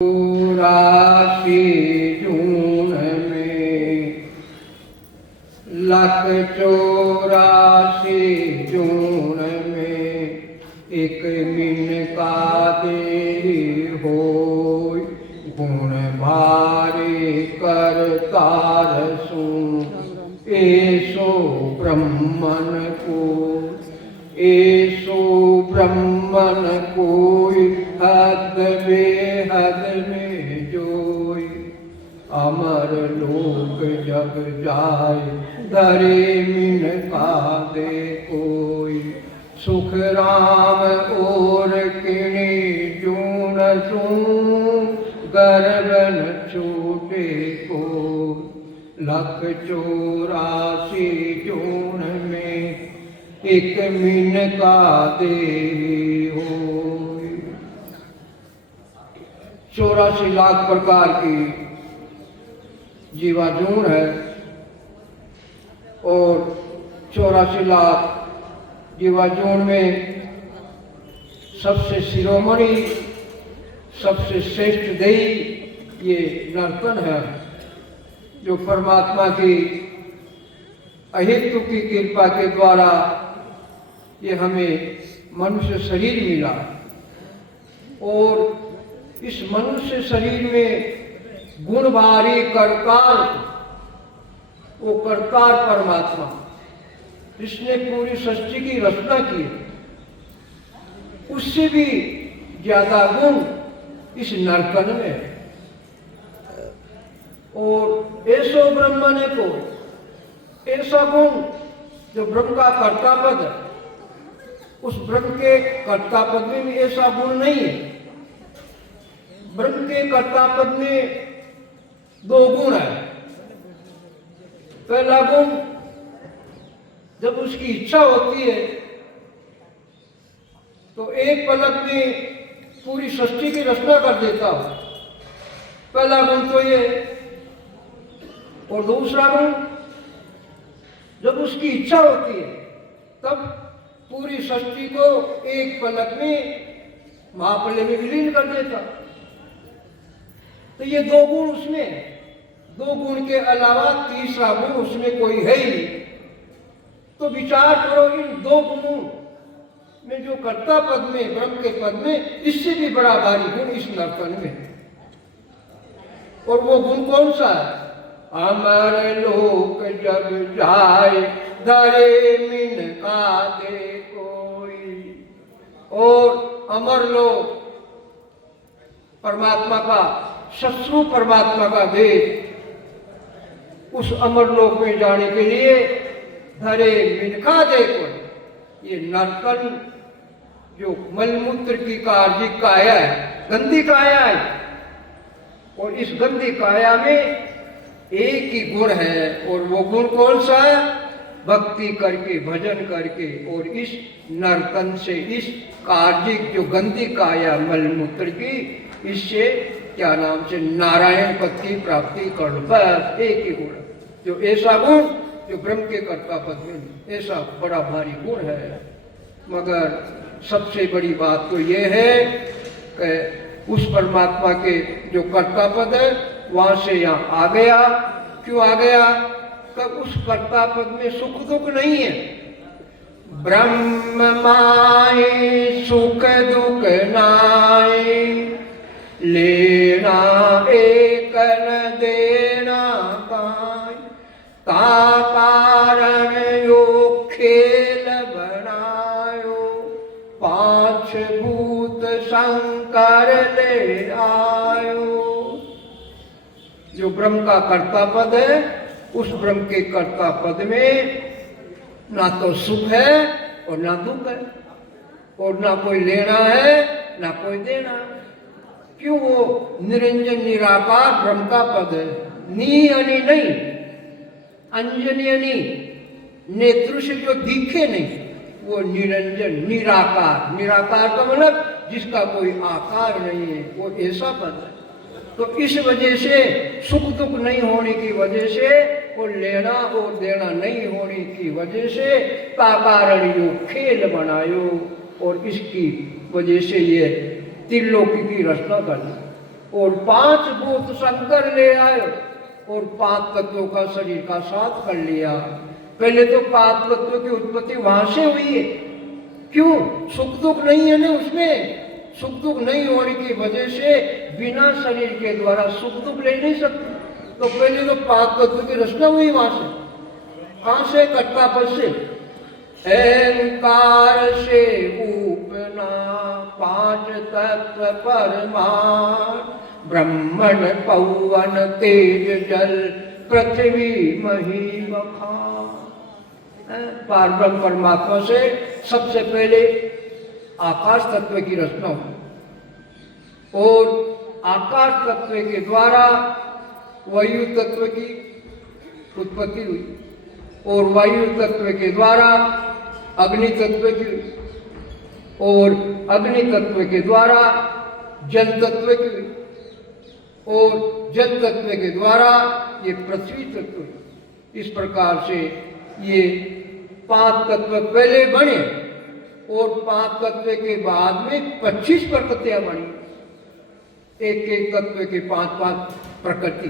राशि जून में 184 जून में एक मिन का दे होय गुण भारे करतार सुन ऐसो ब्रह्मन को ऐसो ब्रह्मन कोई हद बेहद में जोई अमर लोक जग जाय धरे मिन का दे कोई सुख राम और किणी जून सूं गर्भन छूटे को 184 जून में एक मिन का दे हो। 84 लाख प्रकार की जीवाजून है और 84 लाख जीवाजून में सबसे शिरोमणि सबसे श्रेष्ठ देही ये नर्तन है जो परमात्मा की अहेतु की कृपा के द्वारा ये हमें मनुष्य शरीर मिला और इस मनुष्य शरीर में गुण भारी करतार वो करतार परमात्मा जिसने पूरी सृष्टि की रचना की उससे भी ज्यादा गुण इस नरकन में और ऐसो ब्रह्म ने को ऐसा गुण जो ब्रह्म का कर्ता पद है उस ब्रह्म के कर्ता पद में भी ऐसा गुण नहीं है। ब्रह्म के कर्ता पद में 2 गुण है। पहला गुण जब उसकी इच्छा होती है तो एक पलक में पूरी सृष्टि की रचना कर देता हो, पहला गुण तो ये। और दूसरा गुण जब उसकी इच्छा होती है तब पूरी सृष्टि को एक पलक में महाप्रलय में विलीन कर देता। तो ये 2 गुण उसमें है। 2 गुण के अलावा तीसरा गुण उसमें कोई है ही नहीं। तो विचार करो इन 2 गुणों में जो कर्ता पद में ब्रह्म के पद में इससे भी बड़ा भारी गुण इस नर्तन में। और वो गुण कौन सा है? अमर लोक जग जाय धरे मिन का दे कोई। और अमर लोक परमात्मा का शत्रु परमात्मा का देश उस अमर लोक में जाने के लिए धरे मिन का दे कोई। ये नर्तन जो मलमूत्र की कार्य काया है गंदी काया है और इस गंदी काया में एक ही गुण है और वो गुण कौन सा है? भक्ति करके भजन करके और इस नर्तन से इस कार्य जो गंदी काया मलमूत्र की इससे क्या नाम से नारायण पद की प्राप्ति कर बस एक ही गुण जो ऐसा गुण जो ब्रह्म के कर्ता पद में ऐसा बड़ा भारी गुण है। मगर सबसे बड़ी बात तो ये है कि उस परमात्मा के जो कर्ता पद है वहां से यहाँ आ गया। क्यों आ गया? तब उस कर्ता पद में सुख दुख नहीं है। ब्रह्म माए सुख दुख नाए लेना एक न देना पाए ता कारण यो खेल बनायो 5 भूत शंकर ले आयो। जो ब्रह्म का कर्ता पद है उस ब्रह्म के कर्ता पद में ना तो सुख है और ना दुख है और ना कोई लेना है ना कोई देना। क्यों? वो निरंजन निराकार ब्रह्म का पद है। नी अनि नहीं अंजनी अनि नेत्र से जो दिखे नहीं वो निरंजन निराकार। निराकार का मतलब जिसका कोई आकार नहीं है वो ऐसा पद है। तो इस वजह से सुख दुख नहीं होने की वजह से और लेना और देना नहीं होने की वजह से का कारण यो खेल बनायो और इसकी वजह से ये त्रिलोकी की रचना कर दी। और 5 भूत शंकर ले आए और 5 तत्वों का शरीर का साथ कर लिया। पहले तो 5 तत्वों की उत्पत्ति वहां से हुई है। क्यों? सुख दुख नहीं है ना उसमें। सुख दुख नहीं होने की वजह से बिना शरीर के द्वारा सुख दुख ले नहीं सकते। तो पहले तो 5 तत्व की रचना हुई वहां से। कहां से? कर्ता पद से। अहंकार से उपना 5 तत्व परमार, ब्रह्मण पवन तेज जल पृथ्वी मही मखान। पार ब्रह्म परमात्मा से सबसे पहले आकाश तत्व की रचना हुई और आकाश तत्व के द्वारा वायु तत्व की उत्पत्ति हुई और वायु तत्व के द्वारा अग्नि तत्व की हुई और अग्नि तत्व के द्वारा जल तत्व की हुई और जल तत्व के द्वारा ये पृथ्वी तत्व हुई। इस प्रकार से ये 5 तत्व पहले बने और 5 तत्व के बाद में 25 प्रकृतियां बनी। एक एक तत्व के 5-5 प्रकृति,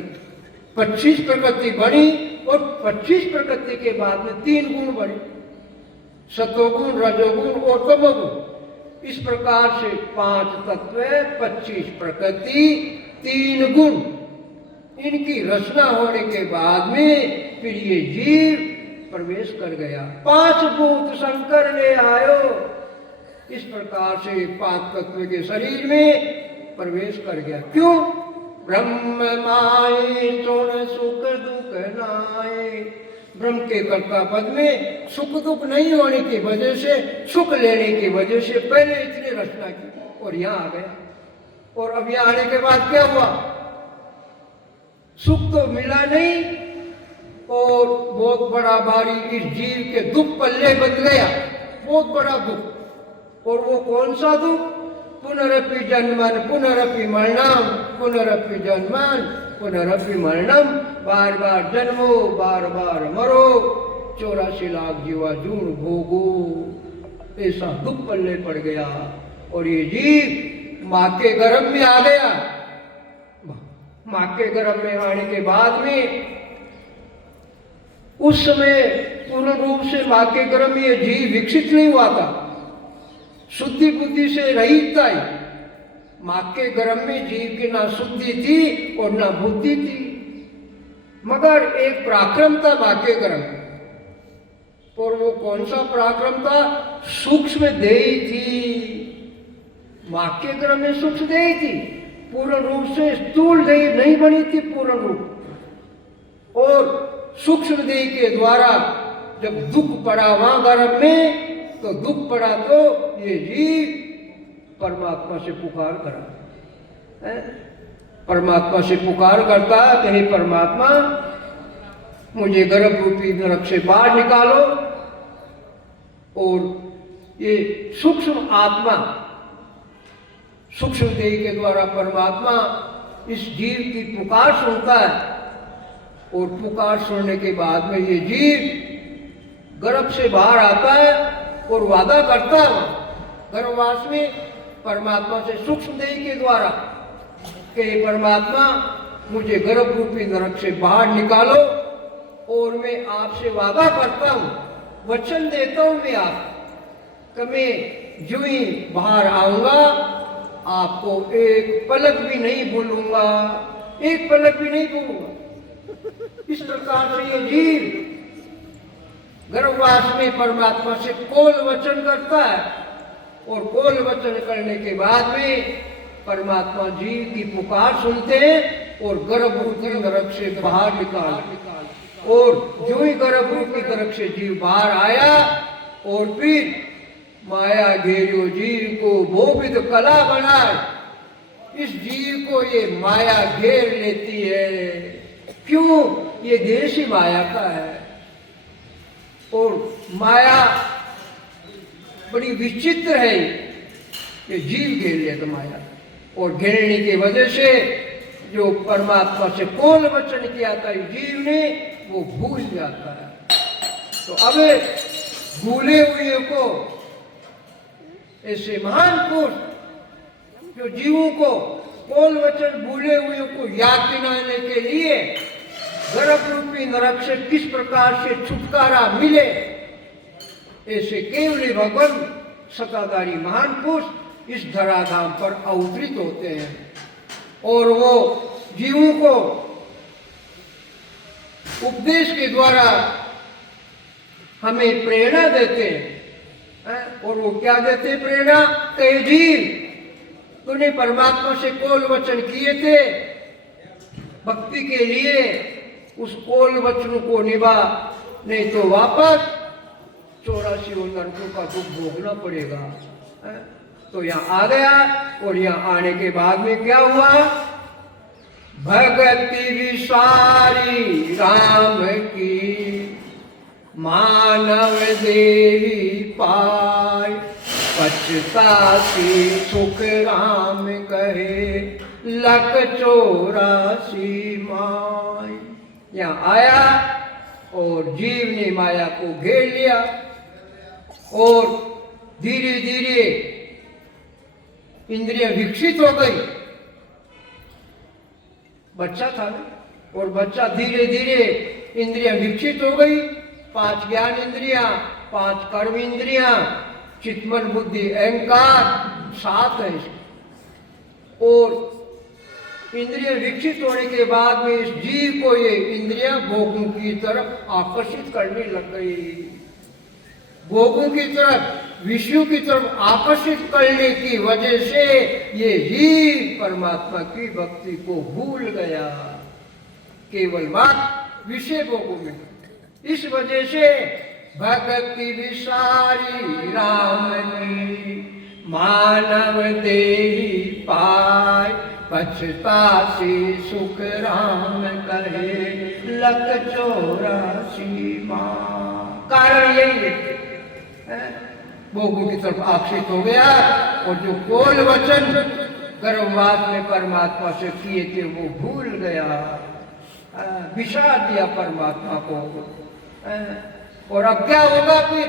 25 प्रकृति बनी और 25 प्रकृति के बाद में 3 गुण बने, सतोगुण, रजोगुण और तमोगुण। इस प्रकार से 5 तत्व, 25 प्रकृति, 3 गुण, इनकी रचना होने के बाद में फिर ये जीव प्रवेश कर गया। 5 भूत शंकर ले आयो। इस प्रकार से 5 तत्व के शरीर में प्रवेश कर गया। क्यों? ब्रह्म माए सुन सुख दुख नाए। ब्रह्म के कर्ता पद में सुख दुख नहीं होने की वजह से, सुख लेने की वजह से पहले इतनी रचना की और यहाँ आ गया। और अब यहाँ आने के बाद क्या हुआ? सुख तो मिला नहीं और बहुत बड़ा भारी इस जीव के दुख पल्ले बन गया, बहुत बड़ा दुख। और वो कौन सा दुख? पुनरपि जन्मन पुनरपि मरणम, पुनरपि जन्मन पुनरपि मरणम। बार बार जन्मो, बार बार मरो, 84 लाख जीवा जून भोगो, ऐसा दुख पल्ले पड़ गया। और ये जीव माँ के गर्भ में आ गया। माँ के गर्भ में आने के बाद में उस समय पूर्ण रूप से माँ के गर्भ में ये जीव विकसित नहीं हुआ था, शुद्धि बुद्धि से रहित था। माँ के गर्भ में जीव की ना शुद्धि थी और ना बुद्धि थी, मगर एक पराक्रम था माँ के गर्भ में। और वो कौन सा पराक्रम था? सूक्ष्म देही थी। माँ के गर्भ में सूक्ष्म देही थी, पूर्ण रूप से स्थूल देही नहीं बनी थी पूर्ण रूप। और सूक्ष्म देही के द्वारा जब दुख पड़ा वहां गर्भ में, तो दुख पड़ा तो ये जीव परमात्मा से पुकार करा, परमात्मा से पुकार करता कि हे परमात्मा, मुझे गर्भ रूपी नरक से बाहर निकालो। और ये सूक्ष्म आत्मा, सूक्ष्म देह के द्वारा परमात्मा इस जीव की पुकार सुनता है। और पुकार सुनने के बाद में ये जीव गर्भ से बाहर आता है और वादा करता है गर्भवास में परमात्मा से सूक्ष्म देह के द्वारा कि परमात्मा, मुझे गर्भ रूपी नरक से बाहर निकालो। और मैं आपसे वादा करता हूँ, वचन देता हूँ मैं आप कि मैं जो ही बाहर आऊंगा आपको एक पलक भी नहीं भूलूंगा, एक पलक भी नहीं भूलूंगा। इस प्रकार से ये जीव गर्भवास में परमात्मा से कोल वचन करता है और कोल वचन करने के बाद में परमात्मा जीव की पुकार सुनते हैं और गर्भ रूपी नरक से बाहर निकाल। और जो ही गर्भ रूपी नरक से जीव बाहर आया और फिर माया घेरियो जीव को भोविद कला बनाए। इस जीव को ये माया घेर लेती है। क्यों? ये देश ही माया का है और माया बड़ी विचित्र है। ये जीव घेर लेता माया, और घेरने की वजह से जो परमात्मा से कोल वचन किया था जीव ने, वो भूल जाता है। तो अब भूले हुए को ऐसे महान पुरुष जो जीवों को कोल वचन भूले हुए को याद दिलाने के लिए गर्भ रूपी नरक से किस प्रकार से छुटकारा मिले, ऐसे केवल भगवान सत्ताधारी महान पुरुष इस धराधाम पर अवतरित होते हैं और वो जीवों को उपदेश के द्वारा हमें प्रेरणा देते हैं। और वो क्या देते प्रेरणा? कहे जीव, तूने परमात्मा से कोल वचन किए थे, भक्ति के लिए उस कोल वचन को निभा, नहीं तो वापस 84 नरकों का दुख भोगना पड़ेगा। तो यहाँ आ गया और यहाँ आने के बाद में क्या हुआ? भगति विसारी राम की मानव देवी पाय, पछतासी सुख राम कहे लख 84 माय। यहाँ आया और जीव ने माया को घेर लिया और धीरे धीरे इंद्रियां विकसित हो गई। बच्चा था और बच्चा धीरे धीरे इंद्रियां विकसित हो गई। 5 ज्ञान इंद्रियां, 5 कर्म इंद्रियां, चित्तमन बुद्धि अहंकार 7 है। और इंद्रियां विकसित होने के बाद में इस जीव को ये इंद्रियां भोगों की तरफ आकर्षित करने लग गई। भोगों की तरफ, विषयों की तरफ आकर्षित करने की वजह से ये जीव परमात्मा की भक्ति को भूल गया, केवल बात विषय भोगों में। इस वजह से भक्ति विसारी राम की मानव देही पाय, पछतासी सुख राम कहे लख 84 माय। कारण यही है, भोगों की तरफ आकर्षित हो गया और जो कोल वचन गर्भवास में परमात्मा से किए थे वो भूल गया, विसार दिया परमात्मा को। और अब क्या होगा फिर?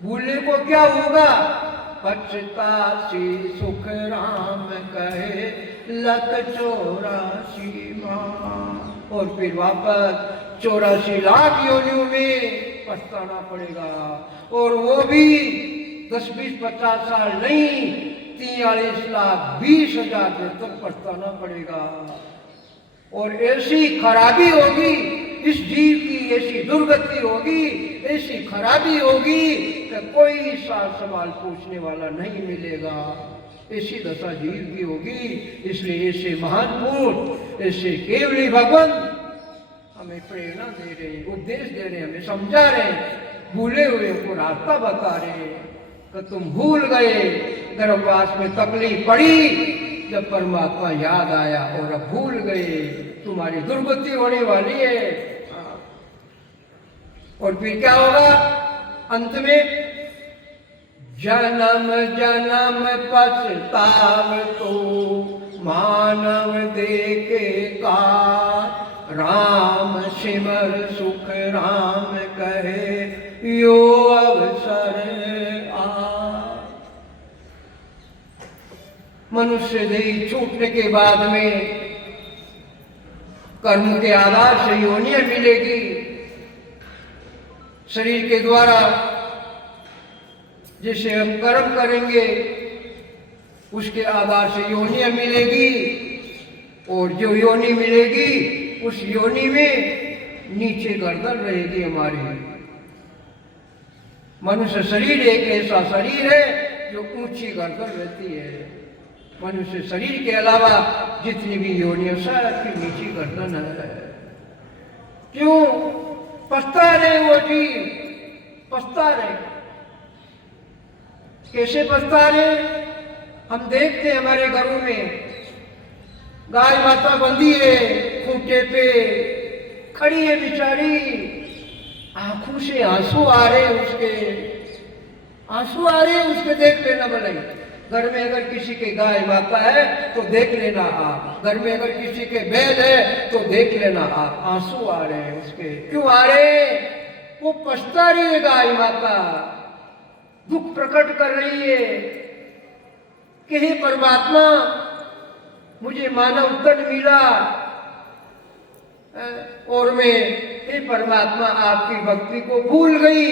भूलने को क्या होगा? पछतासी सुख राम कहे लख 84 माय। और फिर वापस 84 लाख योनियों में पछताना पड़ेगा। और वो भी 10, 20, 50 साल नहीं, 43 लाख 20 हजार देर तक पछताना पड़ेगा। और ऐसी खराबी होगी इस जीव की, ऐसी दुर्गति होगी, ऐसी खराबी होगी कि कोई सवाल पूछने वाला नहीं मिलेगा। ऐसी दशा जीव की होगी। इसलिए ऐसे महान पुरुष, ऐसे केवली भगवान हमें प्रेरणा दे रहे हैं, उपदेश दे रहे हैं, हमें समझा रहे हैं, भूले हुए को रास्ता बता रहे हैं कि तुम भूल गए, गर्भवास में तकलीफ पड़ी, जब परमात्मा याद आया और अब भूल गए, तुम्हारी दुर्गति होने वाली है। और फिर क्या होगा अंत में? जन्म जन्म पछताव तो मानव देखे का, राम सिमर सुख राम कहे यो अवसर आ। मनुष्य देह छूटने के बाद में कर्म के आधार से योनियां मिलेगी। शरीर के द्वारा जिसे हम कर्म करेंगे उसके आधार से योनियां मिलेगी। और जो योनि मिलेगी उस योनि में नीचे गर्दन रहेगी हमारी। मनुष्य शरीर एक ऐसा शरीर है जो ऊंची गर्दन रहती है। मनुष्य शरीर के अलावा जितनी भी योनियां सबकी नीची गर्दन है। क्यों पछता रहे वो जीव? पछता रहे, कैसे पछता रहे? हम देखते हैं हमारे घरों में गाय माता बंधी है, खूंटे पे खड़ी है बेचारी, आंखों से आंसू आ रहे उसके, आंसू आ रहे उसके। देख लेना भले, घर में अगर किसी के गाय माता है तो देख लेना आप, घर में अगर किसी के बैल है तो देख लेना आप, आंसू आ रहे हैं उसके। क्यों आ रहे? वो पछता रही है गाय माता, दुख प्रकट कर रही है। कि हे परमात्मा, मुझे मानव तन मिला और मैं हे परमात्मा आपकी भक्ति को भूल गई,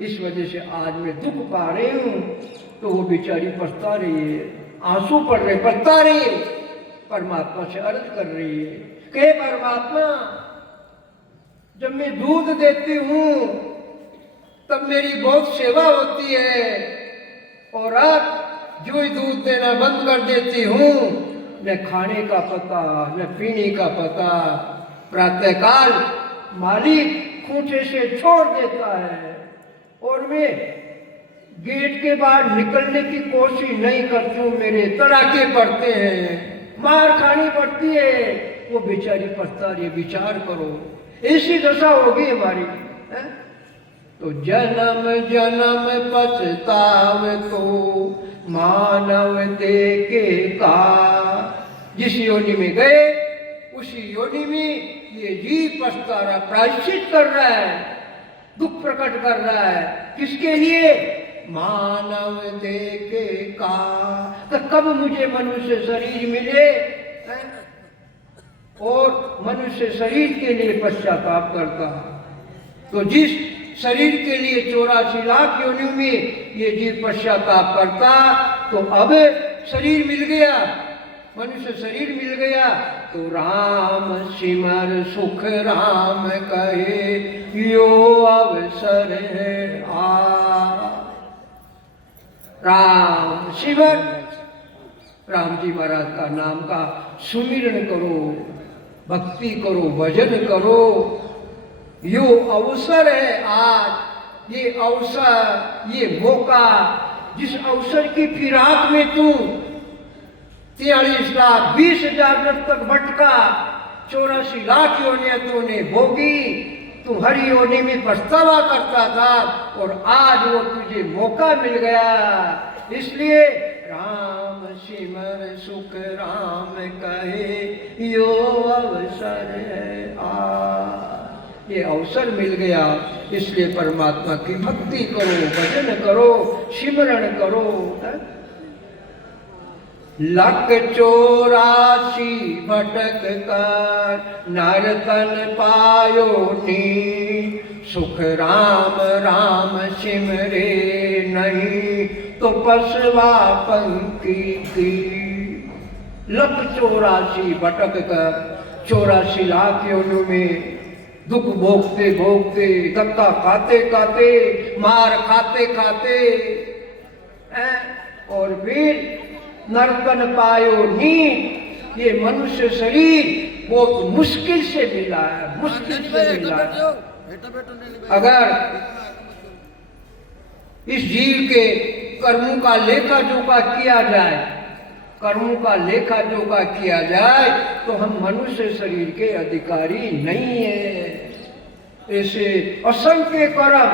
इस वजह से आज मैं दुख पा रही हूं। तो वो बेचारी पछता रही है, आंसू पड़ रहे, पछता रही है, परमात्मा से अर्ज कर रही है कि हे परमात्मा, जब मैं दूध देती हूं तब मेरी बहुत सेवा होती है, और अब जो ही दूध देना बंद कर देती हूं, न खाने का पता न पीने का पता। प्रातःकाल मालिक खूंटे से छोड़ देता है और मैं गेट के बाहर निकलने की कोशिश नहीं करती हूँ, मेरे तड़ाके पड़ते हैं, मार खानी पड़ती है। वो बेचारी पछता रही है, विचार करो, ऐसी दशा होगी हमारी है? तो जन्म जन्म पछताव तो मानव देखे का। जिस योनि में गए उसी योनि में ये जीव पछता रहा, प्रायश्चित कर रहा है, दुख प्रकट कर रहा है। किसके लिए? मानव देखे का। तो कब मुझे मनुष्य शरीर मिले है? और मनुष्य शरीर के लिए पश्चाताप करता। तो जिस शरीर के लिए 84 लाख योनियों में ये जीव पश्चाताप करता, तो अब शरीर मिल गया, मनुष्य शरीर मिल गया, तो राम सिमर सुख राम कहे यो अवसर है आ। राम सिमर, राम जी महाराज का नाम का सुमिरन करो, भक्ति करो, भजन करो। यो अवसर है आज, ये अवसर, ये मौका, जिस अवसर की फिराक में तू 43,20,000 वर्ष तक भटका, 84 लाख योनियां तूने भोगी, तू हर योनि में पछतावा करता था, और आज वो तुझे मौका मिल गया। इसलिए राम सिमर सुख राम कहे यो अवसर है आ। ये अवसर मिल गया, इसलिए परमात्मा की भक्ति करो, भजन करो, सिमरण करो। लख 84 भटक कर नरतन पायो नी, सुख राम राम सिमरे नहीं तो पसवा पंखी की। लख 84 भटक कर 84 लाख योनियों में दुख भोगते भोगते, धक्का खाते खाते, मार खाते खाते, और फिर नरकन पायो नी। ये मनुष्य शरीर बहुत मुश्किल से मिला है, मुश्किल से मिला है। अगर इस जीव के कर्मों का लेखा जोखा किया जाए, कर्मों का लेखा जोखा किया जाए, तो हम मनुष्य शरीर के अधिकारी नहीं है। ऐसे असंख्य कर्म,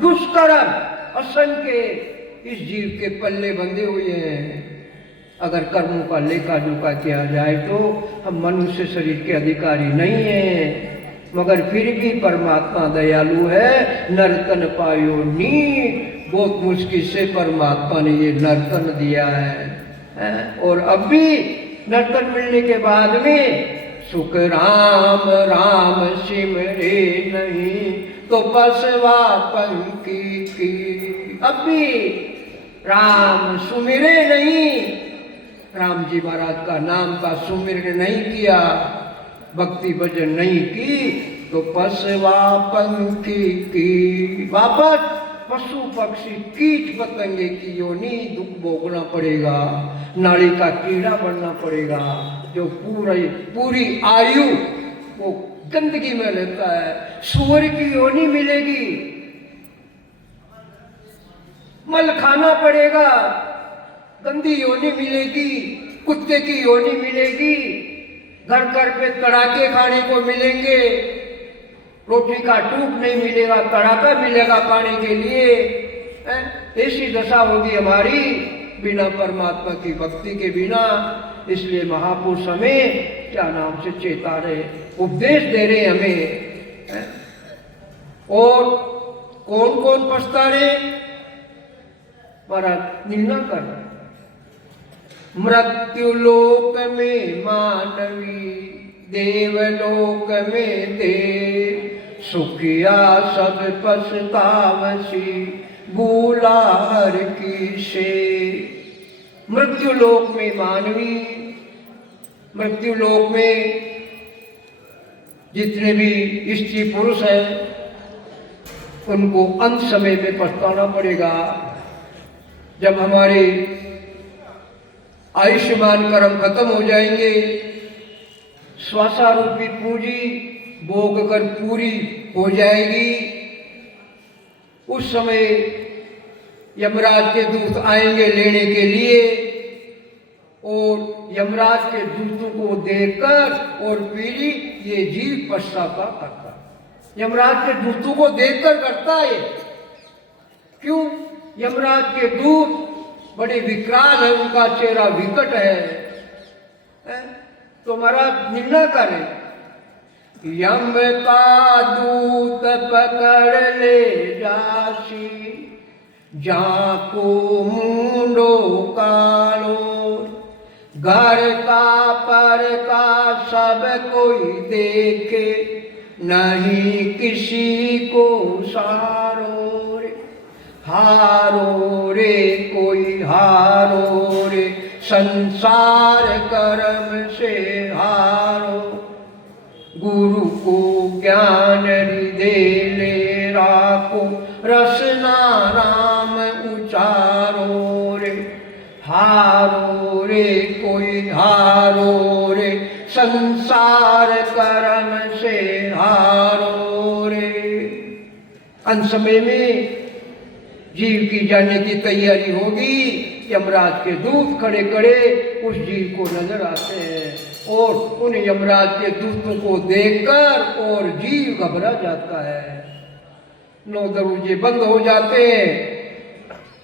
दुष्कर्म असंख्य इस जीव के पल्ले बंधे हुए हैं। अगर कर्मों का लेखा जोखा किया जाए तो हम मनुष्य शरीर के अधिकारी नहीं हैं। मगर फिर भी परमात्मा दयालु है, नरतन पायो नी। बहुत मुश्किल से परमात्मा ने ये नरतन दिया है, और अब भी नरतन मिलने के बाद में सुख राम राम सिमरे नहीं तो पसवा पंखी की। अब भी राम सुमिरे नहीं, राम जी महाराज का नाम का सुमिरन नहीं किया, भक्ति भजन नहीं की, तो पसवा पंखी की, वापस पशु पक्षी कीट पतंगे की योनि दुख भोगना पड़ेगा, नाड़ी का कीड़ा बनना पड़ेगा, जो पूरी आयु वो गंदगी में रहता है। सूअर की योनि मिलेगी, मल खाना पड़ेगा, गंदी योनि मिलेगी, कुत्ते की योनि मिलेगी, घर घर पे तड़ाके खाने को मिलेंगे, रोटी का टूक नहीं मिलेगा, तड़ाका मिलेगा पाने के लिए। ऐसी दशा होगी हमारी बिना परमात्मा की भक्ति के बिना। इसलिए महापुरुष हमें क्या नाम से चेता रहे, उपदेश दे रहे हमें। और कौन कौन पछता रहे? महाराज निंदा कर, मृत्युलोक में मानवी, देवलोक में देव, सुखिया सब पछतावसी, भूला हर की से। मृत्युलोक में मानवी, मृत्युलोक में जितने भी स्त्री पुरुष हैं उनको अंत समय में पछताना पड़ेगा। जब हमारे आयुष्मान कर्म खत्म हो जाएंगे, श्वासारूपी पूंजी भोग कर पूरी हो जाएगी, उस समय यमराज के दूत आएंगे लेने के लिए, और यमराज के दूतों को देखकर और पीढ़ी ये जीव पश्चाताप करता है। यमराज के दूतों को देखकर करता है। क्यों? यमराज के दूत बड़े विकराल है, उनका चेहरा विकट है। तो महाराज निर्णय करें, यम का दूत पकड़ ले जासी, जाको मुंडो कालो, घर का पर का सब कोई देखे, नहीं किसी को सारो रे, हारो रे कोई हारो रे, संसार कर्म से हारो, गुरु को ज्ञान हृदय ले राखो, रसना राम उचारो रे, हारो रे कोई हारो रे, संसार कर्म से हारो रे। अंत समय में जीव की जाने की तैयारी होगी। यमराज के दूत खड़े खड़े उस जीव को नजर आते हैं और उन यमराज के दूतों को देखकर और जीव घबरा जाता है। 9 दरवाजे बंद हो जाते हैं,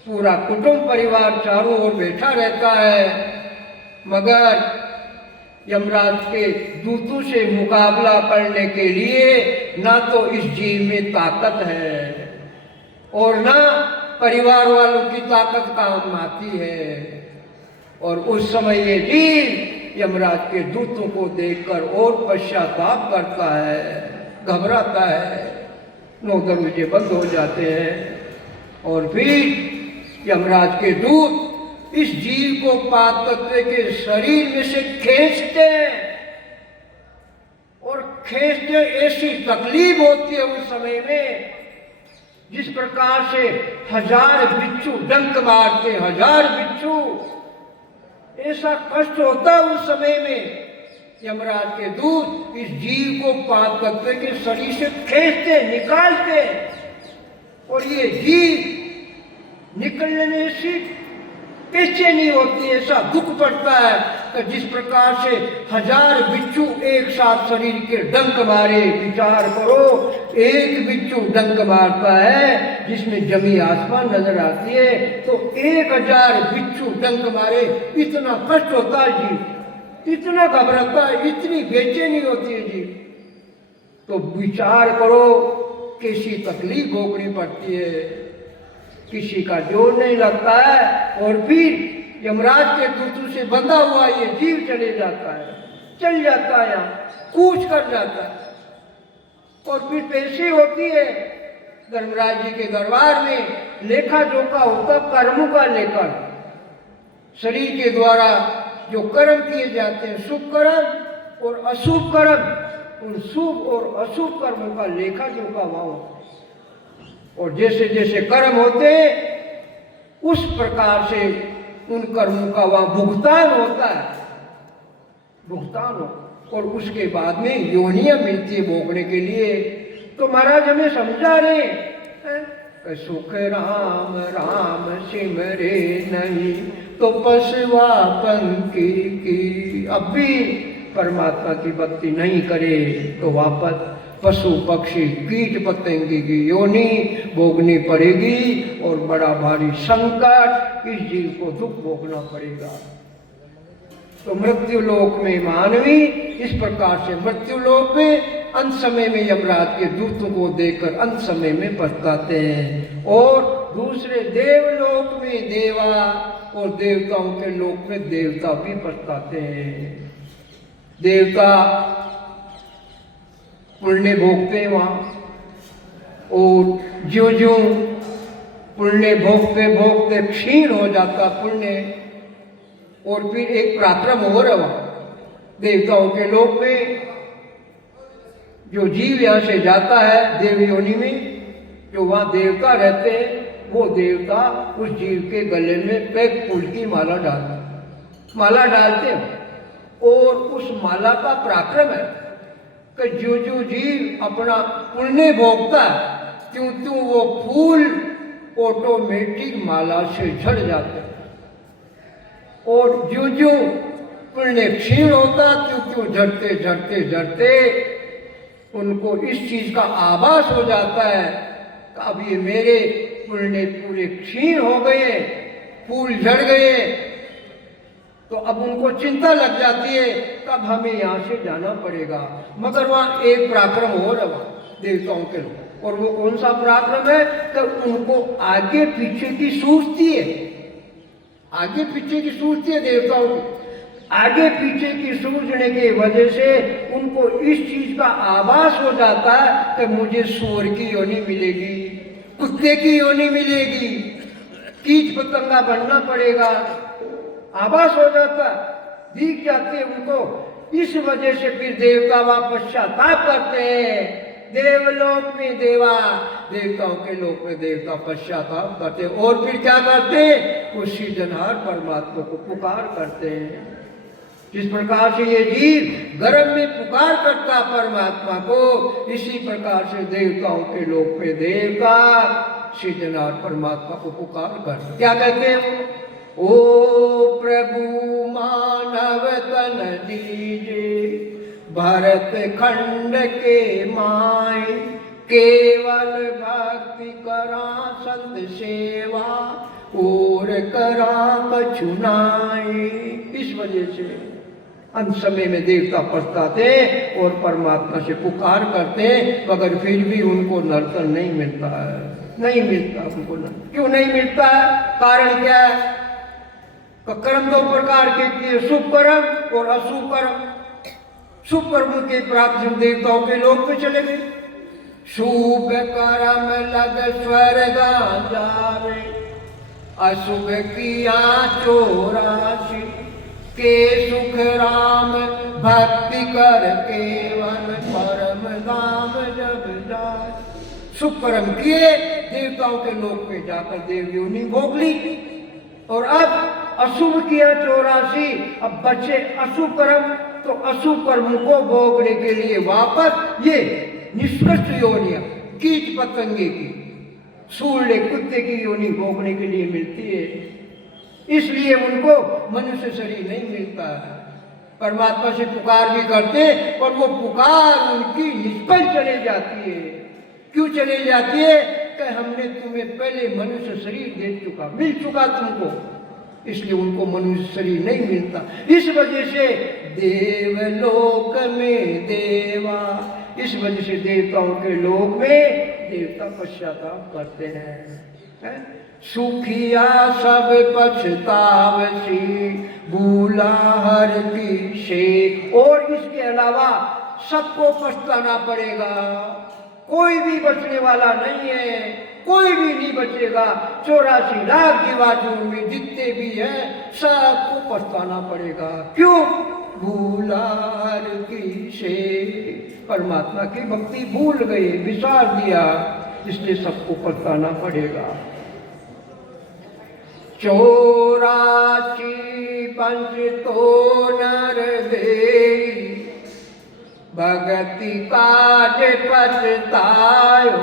पूरा कुटुंब परिवार चारों ओर बैठा रहता है, मगर यमराज के दूतों से मुकाबला करने के लिए ना तो इस जीव में ताकत है और ना परिवार वालों की ताकत काम आती है। और उस समय ये जीव यमराज के दूतों को देखकर और पश्चाताप करता है, घबराता है। 9 दरवाजे बंद हो जाते हैं और फिर यमराज के दूत इस जीव को पाक तत्व के शरीर में से खींचते हैं और खींचते ऐसी तकलीफ होती है उस समय में, जिस प्रकार से 1000 बिच्छू डंक मारते, 1000 बिच्छू, ऐसा कष्ट होता उस समय में। यमराज के दूत इस जीव को पाक तत्व के शरीर से खींचते, निकालते, और ये जीव निकलने से बेचैनी होती है, ऐसा दुख पड़ता है कि जिस प्रकार से 1000 बिच्छू एक साथ शरीर के डंक मारे। विचार करो, एक बिच्छू डंक मारता है जिसमें जमी आसमान नजर आती है, तो 1000 बिच्छू डंक मारे, इतना कष्ट होता है जी, इतना घबराता है, इतनी बेचैनी होती है जी। तो विचार करो कैसी तकलीफ भोगनी पड़ती है, किसी का जोर नहीं लगता है। और फिर यमराज के दूतों से बंधा हुआ ये जीव चले जाता है, चल जाता है, यहाँ कूच कर जाता है। और फिर पेशी होती है धर्मराज जी के दरबार में, लेखा जोखा होता कर्मों का लेकर, शरीर के द्वारा जो कर्म किए जाते हैं, शुभ कर्म और अशुभ कर्म, उन शुभ और अशुभ कर्मों का लेखा जोखा वहाँ, और जैसे जैसे कर्म होते उस प्रकार से उन कर्मों का वहाँ भुगतान होता है, भुगतान हो, और उसके बाद में योनियां मिलती है भोगने के लिए। तो महाराज हमें समझा रहे हैं, सुख राम राम सिमरे नहीं तो पशुआ पंखी की। अब भी परमात्मा की भक्ति नहीं करे तो वापस पशु पक्षी कीट पतंगे की योनि भोगनी पड़ेगी और बड़ा भारी संकट, इस जीव को दुख भोगना पड़ेगा। तो मृत्यु लोक में मानवी इस प्रकार से मृत्यु लोक में अंत समय में यमराज के दूतों को देखकर अंत समय में पछताते हैं और दूसरे देवलोक में देवा और देवताओं के लोक में देवता भी पछताते हैं। देवता पुण्य भोगते हैं वहां, और ज्यों ज्यों पुण्य भोगते भोगते क्षीण हो जाता पुण्य, और फिर एक पराक्रम हो रहा देवताओं के लोक में। जो जीव यहाँ से जाता है देव योनि में, जो वहाँ देवता रहते हैं, वो देवता उस जीव के गले में पैक फूल की माला डालते हैं, और उस माला का पराक्रम है कि जो जो जीव अपना पुण्य भोगता है त्यों त्यों वो फूल ऑटोमेटिक माला से झड़ जाते हैं, और जो जो पुण्य क्षीण होता त्यों त्यों झड़ते झड़ते झड़ते उनको इस चीज का आभास हो जाता है कि अब ये मेरे पुण्य पूरे क्षीण हो गए, फूल झड़ गए। तो अब उनको चिंता लग जाती है कब हमें यहाँ से जाना पड़ेगा। मगर वहाँ एक पराक्रम हो रहा देवताओं के लोग, और वो कौन सा पराक्रम है कि उनको आगे पीछे की सूझती है, आगे पीछे की सूझती है देवताओं को। आगे पीछे की सूझने की वजह से उनको इस चीज का आभास हो जाता है कि मुझे सूअर की योनि मिलेगी, कुत्ते की योनि मिलेगी, कीट पतंगा बनना पड़ेगा, आभास हो जाता, दिख जाती है उनको। इस वजह से फिर देवता वहां पश्चाताप करते हैं। देवलोक में देवा, देवताओं के लोक में देवता पश्चाताप करते हैं, और फिर क्या करते हैं, उस सृजनहार परमात्मा को पुकार करते हैं। जिस प्रकार से ये जीव गर्भ में पुकार करता परमात्मा को, इसी प्रकार से देवताओं के लोक में देवता सृजनहार परमात्मा को पुकार करते। क्या कहते हैं, ओ प्रभु मानव तन दीजे, भरत खंड के माय, केवल भक्ति करा संत सेवा, और करा कछुनाई। इस वजह से अंत समय में देवता पछताते और परमात्मा से पुकार करते, मगर फिर भी उनको नर्तन नहीं मिलता है, नहीं मिलता उनको नर्तन। क्यों नहीं मिलता है, कारण क्या है, कर्म दो प्रकार के किए, शुभ कर्म और अशुभ कर्म। शुभ कर्म के प्राप्त हम देवताओं के लोक में चले गए। शुभ कर्म लग स्वर्ग जावे, अशुभ किया चौरासी, के सुख राम भक्ति कर केवल, परम धाम जब जाए। शुभ कर्म किए, देवताओं के लोक में जाकर देव योनि भोग ली, और अब अशुभ किया 84, अब बचे अशुभ कर्म। तो अशुभ कर्म को भोगने के लिए वापस ये निष्कृष्ट योनियां, कीट पतंगे की, सूर्य कुत्ते की योनि भोगने के लिए मिलती है, इसलिए उनको मनुष्य शरीर नहीं मिलता है। परमात्मा से पुकार भी करते और वो पुकार उनकी निष्फल चली जाती है। क्यों चली जाती है कि हमने तुम्हें पहले मनुष्य शरीर दे चुका, मिल चुका तुमको, इसलिए उनको मनुष्य शरीर नहीं मिलता। इस वजह से देवलोक में देवा, इस वजह से देवताओं के लोक में देवता पश्चाताप करते हैं। सुखिया सब पछतावसी, भूला हर की से। और इसके अलावा सबको पछताना पड़ेगा, कोई भी बचने वाला नहीं है, कोई भी नहीं बचेगा। 84 लाख जीवात्माओं में जितने भी हैं सबको पछताना पड़ेगा। क्यों, भूला हर की से, परमात्मा की भक्ति भूल गए, विश्वास दिया, इसलिए सबको पछताना पड़ेगा। 84 पंच तो नर दे, भगति काज पछतायो,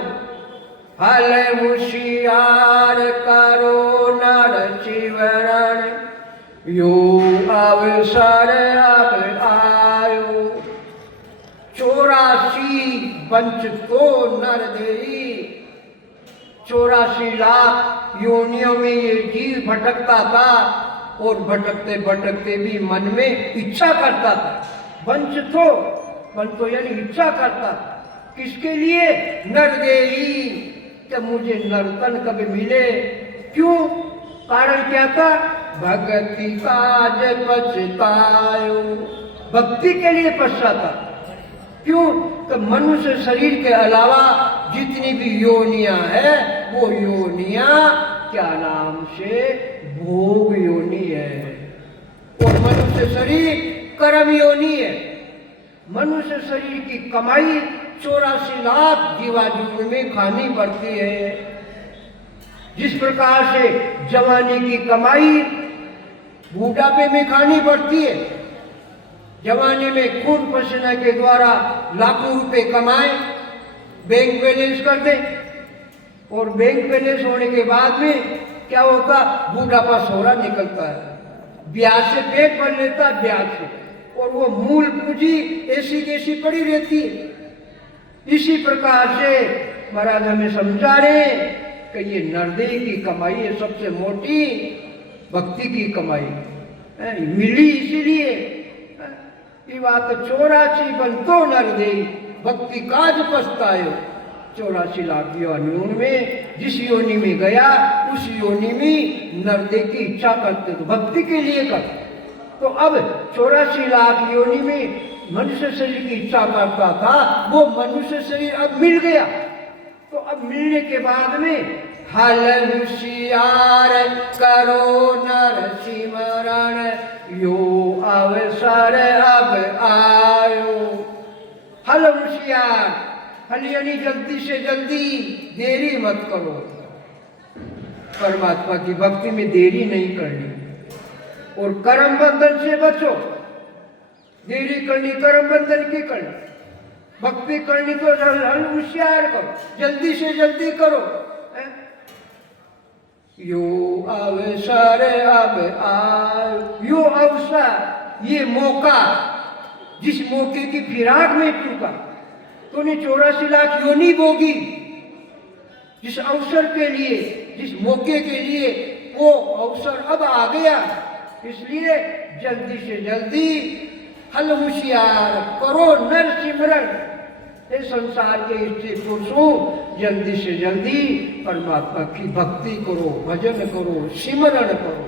हल होशियार करो नर शिवरण, यो अवसर अब आयो। 84 पंच तो नर देई, 84 लाख योनियों में ये जीव भटकता था, और भटकते भटकते भी मन में इच्छा करता था। वंच तो यानी इच्छा करता था, किसके लिए, नरदेही कि मुझे नर्तन कभी मिले। क्यों? कारण क्या था? भक्ति काज पछतायो, भक्ति के लिए पछताता। क्यों? कि मनुष्य शरीर के अलावा जितनी भी योनियां है वो योनियां क्या नाम से? भोग योनि है। और मनुष्य शरीर कर्म योनि है। मनुष्य शरीर की कमाई 84 लाख जीवाणु में खानी पड़ती है। जिस प्रकार से जवानी की कमाई बूढ़ापे में खानी पड़ती है। जवानी में खून पसीना के द्वारा लाखों रुपए कमाए, बैंक बैलेंस कर दे, और बैंक बैलेंस होने के बाद में क्या होता? बूढ़ापा सोरा निकलता है। ब्याज से पेट भर लेता है, ब्याज से, और वो मूल पूंजी ऐसी कैसी पड़ी रहती है। इसी प्रकार से महाराज हमें समझा रहे कि ये नरदेह की कमाई है सबसे मोटी, भक्ति की कमाई मिली इसीलिए। ये बात 84 बनतो नरदेह भक्ति काज पछतायो। 84 लाख योनियों में जिस योनि में गया उस योनि में नरदेह की इच्छा करते तो भक्ति के लिए कर। तो अब 84 लाख योनि में मनुष्य शरीर की इच्छा करता था, वो मनुष्य शरीर अब मिल गया। तो अब मिलने के बाद में हल होशियार करो नर सिमरण, यो अवसर अब आयो। हल होशियार, हल यानी जल्दी से जल्दी, देरी मत करो। परमात्मा की भक्ति में देरी नहीं करनी, और कर्म बंधन से बचो। देरी करनी कर्म बंधन की करनी, भक्ति करनी तो हल होशियार करो, जल्दी से जल्दी करो। यो अवसर अब आयो, यो अवसर, ये मौका, जिस मौके की फिराक में चूका तूने 84 लाख योनि भोगी। जिस अवसर के लिए, जिस मौके के लिए वो अवसर अब आ गया, इसलिए जल्दी से जल्दी हल होशियार करो नर सिमरण। इस संसार के स्त्री पुरुषों जल्दी से जल्दी परमात्मा की भक्ति करो, भजन करो, सिमरण करो।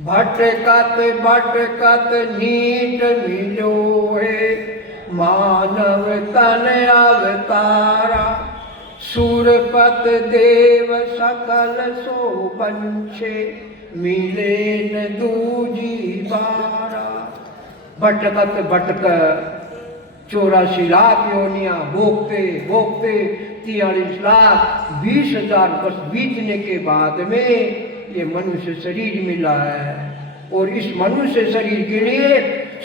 भटकत भटकत नीट मिलो है, मानव तन अवतारा। सुरपत देव सकल सो पंछे, मिले न दूजी बारा। भटकत भटक 84 लाख योनियां भोगते भोगते 43 लाख 20,000 वर्ष बीतने के बाद में ये मनुष्य शरीर मिला है। और इस मनुष्य शरीर के लिए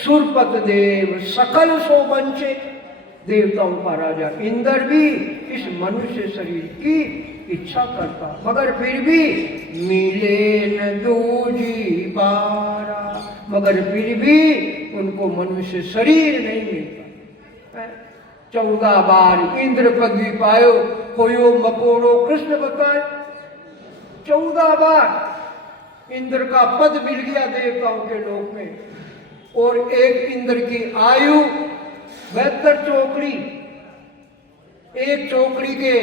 सुरपत देव सकल सो बंचे, देवताओं का राजा इंद्र भी इस मनुष्य शरीर की इच्छा करता, मगर फिर भी मिले न दूजी बारा, मगर फिर भी उनको मनुष्य शरीर नहीं मिलता। 14 बार इंद्र पदवी पायो, खोयो मकोड़ो कृष्ण बताए। 14 बार इंद्र का पद मिल गया देवताओं के लोक में। और एक इंद्र की आयु 72 चौकड़ी, एक चौकड़ी के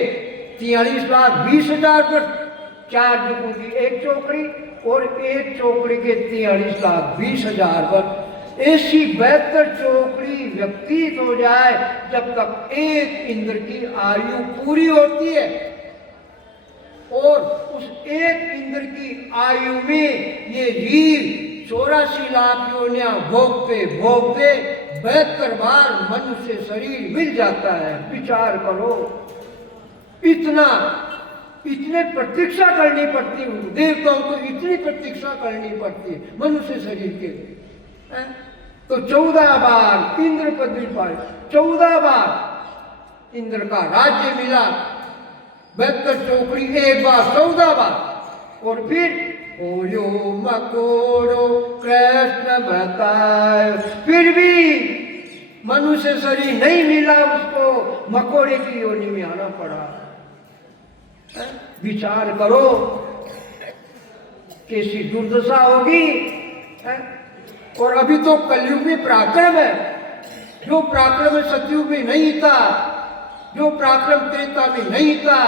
43 लाख 20,000 वर्ष, 4 युगों की एक चौकड़ी, और एक चौकड़ी के 43 लाख 20,000 वर्ष। ऐसी 72 चौकड़ी व्यतीत हो जाए जब तक एक इंद्र की आयु पूरी होती है। और उस एक इंद्र की आयु में ये जीव 84 लाख योनियां भोगते भोगते 72 बार मनुष्य शरीर मिल जाता है। विचार करो, इतने प्रतीक्षा करनी पड़ती है, देवताओं को इतनी प्रतीक्षा करनी पड़ती है मनुष्य शरीर के लिए। तो 14 बार इंद्र पदवी पाए, 14 बार इंद्र का राज्य मिला, 72 चौकड़ी एक बार, 14 बार। और फिर ओयो मकोड़ो कृष्ण बताए, फिर भी मनुष्य शरीर नहीं मिला उसको, मकोड़े की योनि में आना पड़ा। विचार करो कैसी दुर्दशा होगी। और अभी तो कलयुग में पराक्रम है, जो पराक्रम सतयुग में नहीं था। जो पराक्रम त्रेता में नहीं था,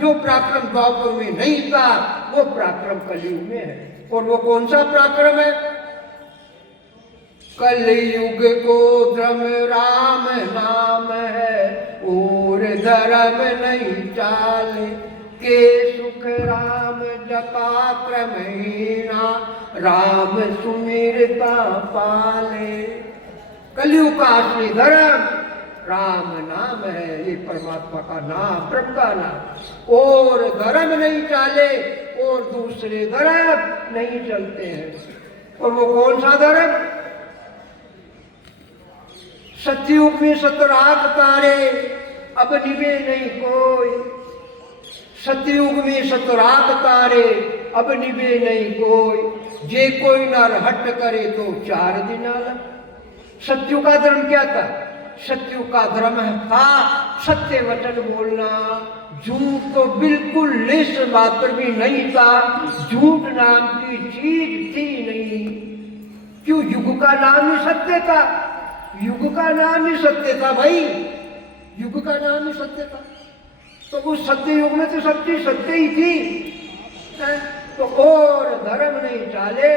जो पराक्रम द्वापर में नहीं था, वो पराक्रम कलयुग में है। और वो कौन सा पराक्रम है? कलयुग को धर्म राम नाम है, और धर्म नहीं चाले, के सुख राम जपा क्रमहीना, राम सुमिरता पाले। कलयुग का असली धर्म राम नाम है, ये परमात्मा का नाम, प्रभु का नाम। और धर्म नहीं चाले, और दूसरे धर्म नहीं चलते हैं। और वो कौन सा धर्म? सतयुग में सतराग तारे, अब निभे नहीं कोई। सतयुग में सतराग तारे, अब निभे नहीं कोई। जे कोई नर हट करे तो 4 दिन अलग। सतयुग का धर्म क्या था? सतयुग का धर्म था सत्य वचन बोलना। झूठ तो बिल्कुल लेस मात्र भी नहीं था। झूठ नाम की चीज थी नहीं। क्यों? युग का नाम ही सत्य था। युग का नाम ही सत्य था भाई, युग का नाम ही सत्य था। तो उस सत्य युग में तो सब चीज सत्य ही थी। तो और धर्म नहीं चाले,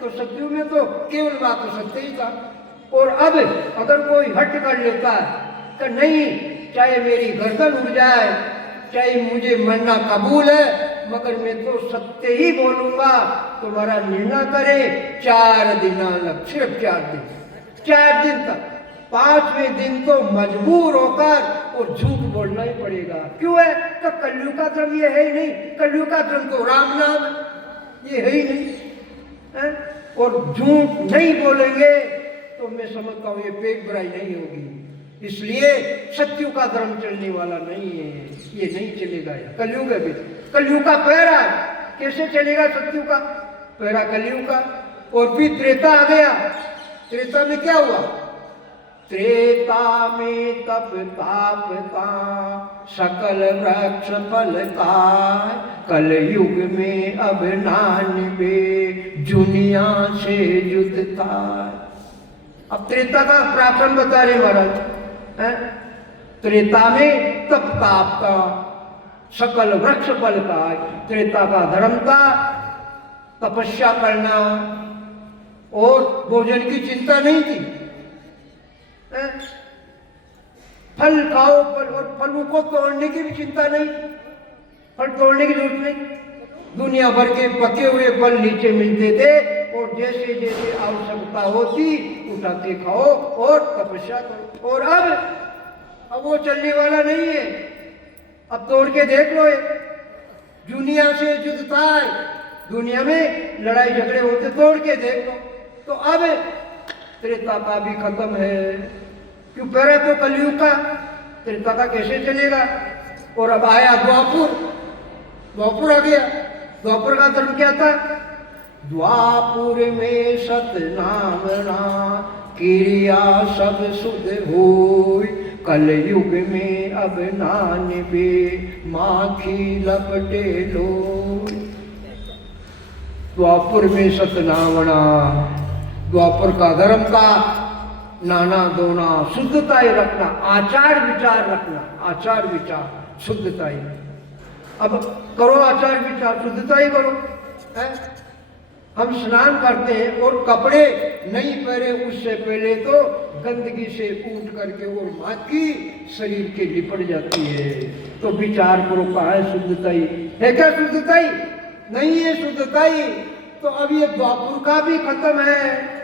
तो सतयुग में तो केवल बात सत्य ही था। और अब अगर कोई हट कर लेता कि नहीं, चाहे मेरी गर्दन उड़ जाए, चाहे मुझे मरना कबूल है, मगर मैं तो सत्य ही बोलूंगा, तुम्हारा निर्णय करे 4 दिन अलग, सिर्फ 4 दिन, 4 दिन तक। 5वें दिन तो मजबूर होकर और झूठ बोलना ही पड़ेगा। क्यों है? तो कलयुग का धर्म ये है ही नहीं। कलयुग का धर्म तो राम नाम है, ये है ही नहीं है? और झूठ नहीं बोलेंगे तो मैं समझता हूँ ये पेट भराई नहीं होगी। इसलिए सत्युग का धर्म चलने वाला नहीं है, ये नहीं चलेगा। कलयुग है, कलयुग का पहरा है, कैसे चलेगा सत्युग का पहरा? कलयुग का। और फिर त्रेता आ गया। त्रेता में क्या हुआ? त्रेता में तप ताप का, सकल वृक्ष फल का, कलयुग में अब नानबे दुनिया से युद्ध था। अब त्रेता का पराक्रम बता रहे महाराज। त्रेता में तप ताप का, सकल वृक्ष फल का। त्रेता का धर्म था तपस्या करना, और भोजन की चिंता नहीं थी। फल खाओ, फल, और फलों को तोड़ने की भी चिंता नहीं, फल तोड़ने की जरूरत नहीं। दुनिया भर के पके हुए फल नीचे मिलते थे, और जैसे जैसे आवश्यकता होती उठा के खाओ और तपस्या करो। और अब वो चलने वाला नहीं है। अब तोड़ के देख लो, दुनिया से युद्ध था, दुनिया में लड़ाई झगड़े होते, तोड़ के देख लो। तो अब त्रेता का भी खत्म है। क्यों? पहले तो कलयुग का, त्रेता का कैसे चलेगा? और अब आया द्वापर, द्वापर आ गया। द्वापर का धर्म क्या था? द्वापुर में सतनाम ना, क्रिया सब शुद्ध होय, कलयुग में अब नानबे माखी लपटे लोय। द्वापुर में सतनामना, द्वापर का धर्म का नाना दोना, शुद्धता ही रखना, आचार विचार रखना, आचार विचार शुद्धता ही। अब करो आचार विचार, शुद्धता ही करो। हम स्नान करते हैं और कपड़े नहीं पहने, उससे पहले तो गंदगी से कूट करके और माखी शरीर के लिपट जाती है। तो विचार करो, कहाँ है शुद्धता ही? है क्या शुद्धता ही? नहीं है शुद्धता ही। तो अब ये द्वापर का भी खत्म है।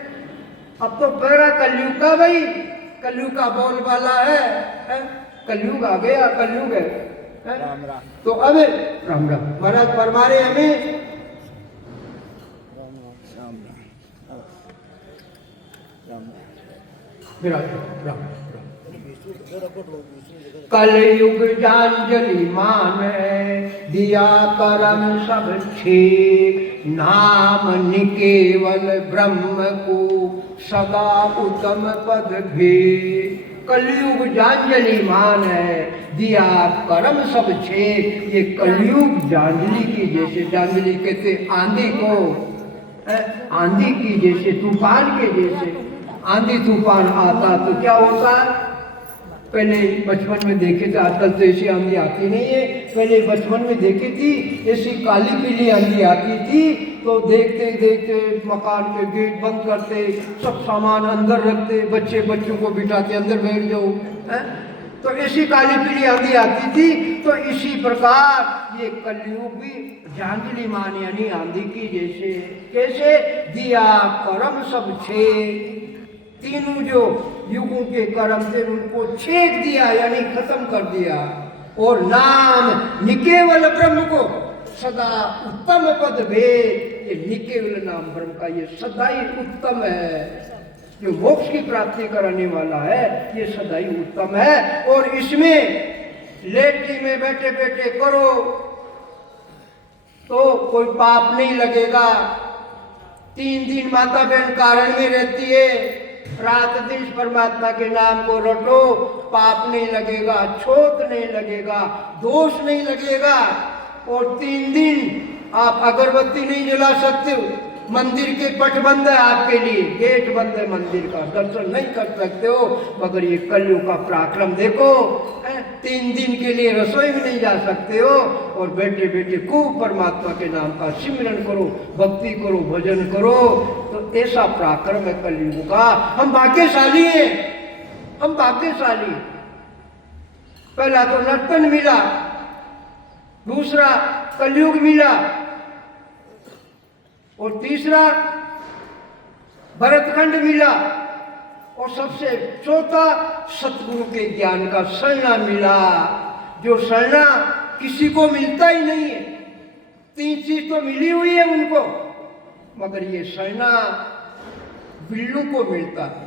अब तो पहरा कलयुग का, भाई कलयुग का बोल वाला है। कलयुग आ गया, कलयुग है। राम राम। तो अब राम राम महाराज फरमा रहे हमें, कलयुग जांजलि मान दिया करम सब छे, नाम निकेवल ब्रह्म को सदा उत्तम पद भे। कलयुग जांजलि मान है, दिया करम सब छे। ये कलयुग जांजलि की जैसे, जांजलि कहते आंधी को, आंधी की जैसे, तूफान के जैसे। आंधी तूफान आता तो क्या होता है? पहले बचपन में देखे थे, आजकल तो ऐसी आंधी आती नहीं है। पहले बचपन में देखी थी, ऐसी काली पीली आंधी आती थी, तो देखते देखते मकान के गेट बंद करते, सब सामान अंदर रखते, बच्चों को बिठाते अंदर बैठ जाओ, है? तो ऐसी काली पीली आंधी आती थी। तो इसी प्रकार ये कलयुग भी झांझली मान यानी आंधी की जैसे। कैसे? दिया कर्म सब छे, तीनों जो युगों के कर्म थे उनको छेक दिया यानी खत्म कर दिया। और नाम निकेवल ब्रह्म को सदा उत्तम पद भेद, ये निकेवल नाम ब्रह्म का ये सदा ही उत्तम है, जो मोक्ष की प्राप्ति कराने वाला है, ये सदा ही उत्तम है। और इसमें लेटी में बैठे बैठे करो तो कोई पाप नहीं लगेगा। 3 दिन माता बहन कारण में रहती है, रात दिन परमात्मा के नाम को रटो, पाप नहीं लगेगा, छोट नहीं लगेगा, दोष नहीं लगेगा। और 3 दिन आप अगरबत्ती नहीं जला सकते हो, मंदिर के पट बंद है आपके लिए, गेट बंद है मंदिर का, दर्शन नहीं कर सकते हो। मगर ये कलयुग का पराक्रम देखो, 3 दिन के लिए रसोई में नहीं जा सकते हो और बैठे बैठे खूब परमात्मा के नाम का सिमरन करो, भक्ति करो, भजन करो। तो ऐसा पराक्रम है कलयुग का। हम भाग्यशाली हैं, हम भाग्यशाली। पहला तो नर्तन मिला, दूसरा कलयुग मिला, और तीसरा भरतखंड मिला, और सबसे चौथा सतगुरु के ज्ञान का शरणा मिला, जो शरणा किसी को मिलता ही नहीं है। 3 चीज तो मिली हुई है उनको, मगर ये शरणा बिल्लू को मिलता है।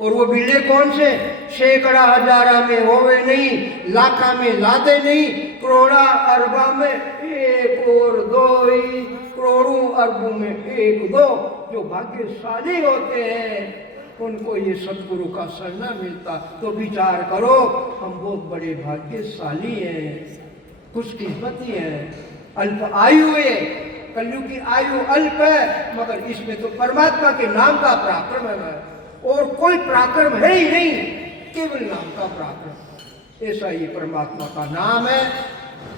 और वो बिल्ले कौन से? सैकड़ा हजारा में होवे नहीं, लाखा में लादे नहीं, करोड़ा अरबा में 1 और 2 ही, करोड़ों अरबों में 1 2 जो भाग्यशाली होते हैं उनको ये सतगुरु का शरणा मिलता। तो विचार करो, हम बहुत बड़े भाग्यशाली हैं, खुशकिस्मती हैं। अल्प आयु है, कलयुग की आयु अल्प है, मगर इसमें तो परमात्मा के नाम का पराक्रम है, और कोई पराक्रम है ही नहीं, केवल नाम का पराक्रम। ऐसा ये परमात्मा का नाम है।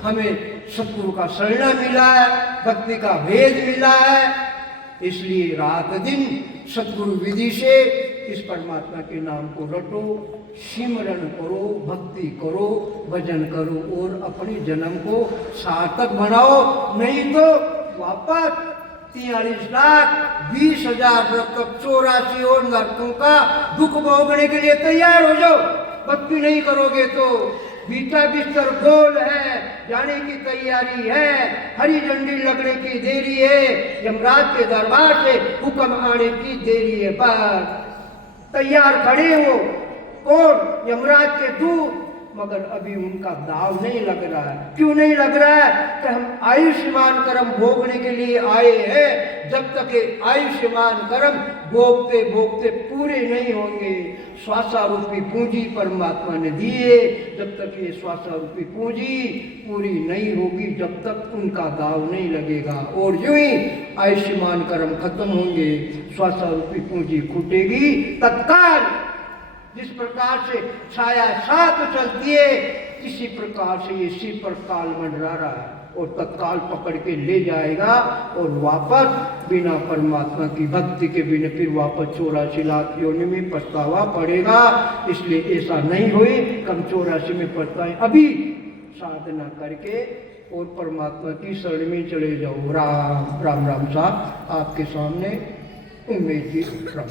हमें सतगुरु का शरणा मिला है, भक्ति का भेद मिला है, इसलिए रात दिन सतगुरु विधि से इस परमात्मा के नाम को रटो, सिमरन करो, भक्ति करो, भजन करो और अपने जन्म को सार्थक बनाओ। नहीं तो वापस 43,20,000 तक 84 और नरकों का दुख भोगने के लिए तैयार हो जाओ। भक्ति नहीं करोगे तो बीटा बिस्तर गोल है, जाने की तैयारी है, हरी झंडी लगने की देरी है, यमराज के दरबार से हुक्म आने की देरी है। बस तैयार खड़े हो, और यमराज के दूत, मगर अभी उनका दाव नहीं लग रहा है। क्यों नहीं लग रहा है? कि हम आयुष्मान कर्म भोगने के लिए आए हैं। जब तक ये आयुष्मान कर्म भोगते भोगते पूरे नहीं होंगे, श्वासारूपी पूंजी परमात्मा ने दी है, जब तक ये श्वासारूपी पूंजी पूरी नहीं होगी, जब तक उनका दाव नहीं लगेगा। और यूं ही आयुष्मान कर्म खत्म होंगे, श्वासारूपी पूंजी फूटेगी। तत्काल जिस प्रकार से छाया साथ चलती है, इसी प्रकार से ये सिर पर काल मंडरा रहा है, और तत्काल पकड़ के ले जाएगा, और वापस बिना परमात्मा की भक्ति के बिना फिर वापस 84 लाख योनि में पछतावा पड़ेगा। इसलिए ऐसा नहीं हुई कम 84 में पछताए, अभी साधना करके और परमात्मा की शरण में चले जाओ। राम राम राम साहब आपके सामने उम्मीद जी राम।